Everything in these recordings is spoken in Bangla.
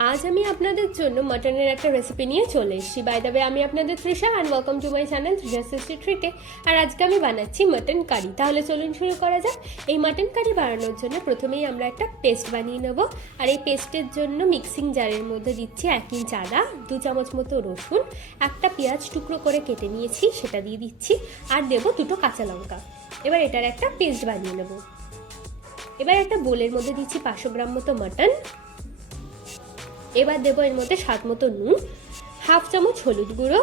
আজ আমি আপনাদের জন্য মাটনের একটা রেসিপি নিয়ে চলে এসেছি। বাই দ্য ওয়ে, আমি আপনাদের Trisha and welcome to my channel Tbsp আর আজকে আমি বানাচ্ছি মাটন কারি। তাহলে চলুন শুরু করা যাক। এই মাটন কারি বানানোর জন্য প্রথমেই আমরা একটা পেস্ট বানিয়ে নেব। আর এই পেস্টের জন্য মিক্সিং জারের মধ্যে দিচ্ছি 1 ইঞ্চ আদা, 2 চামচ মতো রসুন, একটা পেঁয়াজ টুকরো করে কেটে নিয়েছি সেটা দিয়ে দিচ্ছি, আর দেবো 2টো কাঁচা লঙ্কা। এবার এটার একটা পেস্ট বানিয়ে নেব। এবার একটা বোলের মধ্যে দিচ্ছি 500 গ্রাম মতো মাটন। এবার দেবো এর মধ্যে স্বাদ মতো নুন, হাফ চামচ হলুদ গুঁড়ো,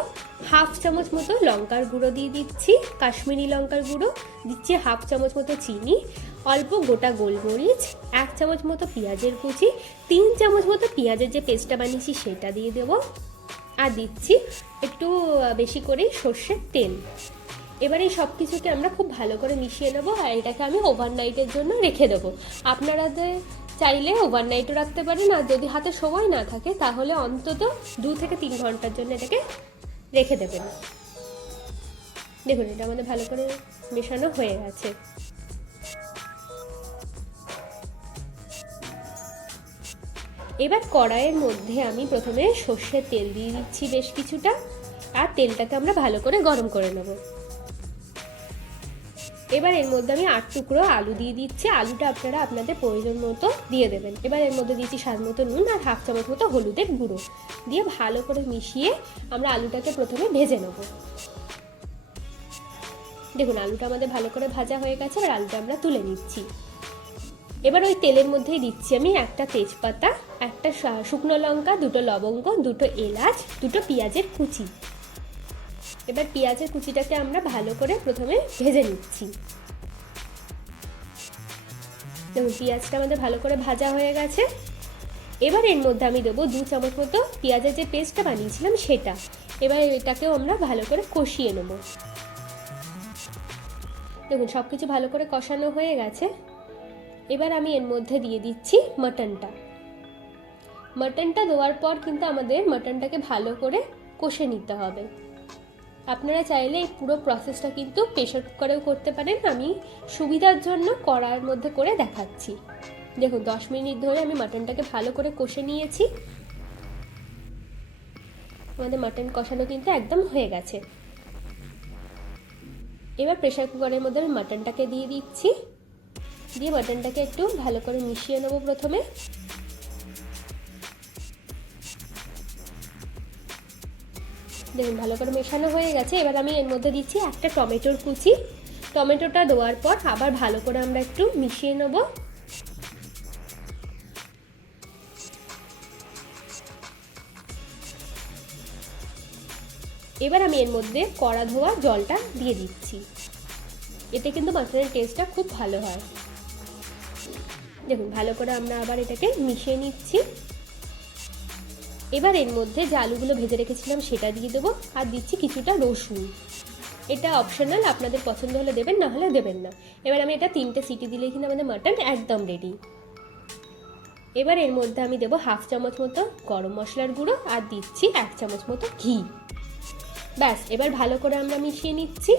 হাফ চামচ মতো লঙ্কার গুঁড়ো দিয়ে দিচ্ছি, কাশ্মীরি লঙ্কার গুঁড়ো দিচ্ছি, হাফ চামচ মতো চিনি, অল্প গোটা গোলমরিচ, 1 চামচ মতো পেঁয়াজের কুচি, 3 চামচ মতো পেঁয়াজের যে পেস্টটা বানিয়েছি সেটা দিয়ে দেবো, আর দিচ্ছি একটু বেশি করেই সর্ষের তেল। এবার এই সব কিছুকে আমরা খুব ভালো করে মিশিয়ে নেবো, আর এটাকে আমি ওভারনাইটের জন্য রেখে দেবো। আপনারাদের চাইলে ওভারনাইটও রাখতে পারেন, আর যদি হাতে সময় না থাকে তাহলে অন্তত 2 থেকে 3 ঘন্টার জন্য এটাকে রেখে দেবেন। দেখুন, এটা আমাদের ভালো করে মেশানো হয়ে গেছে। এবার কড়াইয়ের মধ্যে আমি প্রথমে সর্ষের তেল দিয়ে দিচ্ছি বেশ কিছুটা, আর তেলটাকে আমরা ভালো করে গরম করে নেব। এবার এর মধ্যে আমি 8 টুকরো আলু দিয়ে দিচ্ছি। আলুটা আপনারা আপনাদের প্রয়োজন মতো দিয়ে দেবেন। এবার এর মধ্যে দিচ্ছি স্বাদ মতো নুন আর হাফ চামচ মতো হলুদের গুঁড়ো দিয়ে ভালো করে মিশিয়ে আমরা আলুটাকে প্রথমে ভেজে নেব। দেখুন, আলুটা আমাদের ভালো করে ভাজা হয়ে গেছে, আর আলুটা আমরা তুলে নিচ্ছি। এবার ওই তেলের মধ্যেই দিচ্ছি আমি একটা তেজপাতা, একটা শুকনো লঙ্কা, 2টো লবঙ্গ, 2টো এলাচ, 2টো পেঁয়াজের কুচি। এবার পেঁয়াজের কুচিটাকে আমরা ভালো করে প্রথমে ভেজে নিচ্ছি। দেখুন, পেঁয়াজটা আমাদের ভালো করে ভাজা হয়ে গেছে। এবার এর মধ্যে আমি দেবো 2 চামচ মতো পেঁয়াজের যে পেস্টটা বানিয়েছিলাম সেটা। এবার এটাকেও আমরা ভালো করে কষিয়ে নেব। দেখুন, সব কিছু ভালো করে কষানো হয়ে গেছে। এবার আমি এর মধ্যে দিয়ে দিচ্ছি মাটনটা। মাটনটা দেওয়ার পর কিন্তু আমাদের মাটনটাকে ভালো করে কষে নিতে হবে। আপনারা চাইলে এই পুরো প্রসেসটা কিন্তু প্রেসার কুকারেও করতে পারেন, আমি সুবিধার জন্য কড়াইয়ের মধ্যে করে দেখাচ্ছি। দেখুন, 10 মিনিট ধরে আমি মাটনটাকে ভালো করে কষে নিয়েছি। আমাদের মাটন কষানো কিন্তু একদম হয়ে গেছে। এবার প্রেসার কুকারের মধ্যে আমি মাটনটাকে দিয়ে দিচ্ছি, দিয়ে মাটনটাকে একটু ভালো করে মিশিয়ে নেবো প্রথমে। দেখুন, ভালো করে মেশানো হয়ে গেছে। এবার আমি এর মধ্যে দিচ্ছি একটা টমেটোর কুচি। টমেটোটা দেওয়ার পর আবার ভালো করে আমরা একটু মিশিয়ে নেব। এবার আমি এর মধ্যে কড়া ধোয়া জলটা দিয়ে দিচ্ছি। এতে কিন্তু মাটনের টেস্টটা খুব ভালো হয়। দেখুন, ভালো করে আমরা আবার এটাকে মিশিয়ে নিচ্ছি। এবার এর মধ্যে যে আলুগুলো ভেজে রেখেছিলাম সেটা দিয়ে দেবো, আর দিচ্ছি কিছুটা রসুন। এটা অপশনাল, আপনাদের পছন্দ হলে দেবেন, না হলে দেবেন না। এবার আমি এটা 3টে সিটি দিলেই কিন্তু আমাদের মাটন একদম রেডি। এবার এর মধ্যে আমি দেবো হাফ চামচ মতো গরম মশলার গুঁড়ো, আর দিচ্ছি 1 চামচ মতো ঘি। ব্যাস, এবার ভালো করে আমরা মিশিয়ে নিচ্ছি।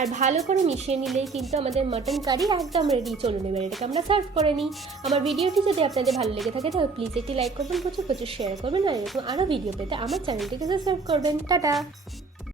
আর ভালো করে মিশিয়ে নিলেই কিন্তু আমাদের মাটন কারি একদম রেডি। চলুন এবার এটাকে আমরা সার্ভ করে নিই। আমার ভিডিওটি যদি আপনাদের ভালো লেগে থাকে তাহলে প্লিজ একটি লাইক করবেন, প্রচুর শেয়ার করবেন, আর এরকম আরও ভিডিও পেতে আমার চ্যানেলটিকে সাবস্ক্রাইব করবেন। টাটা।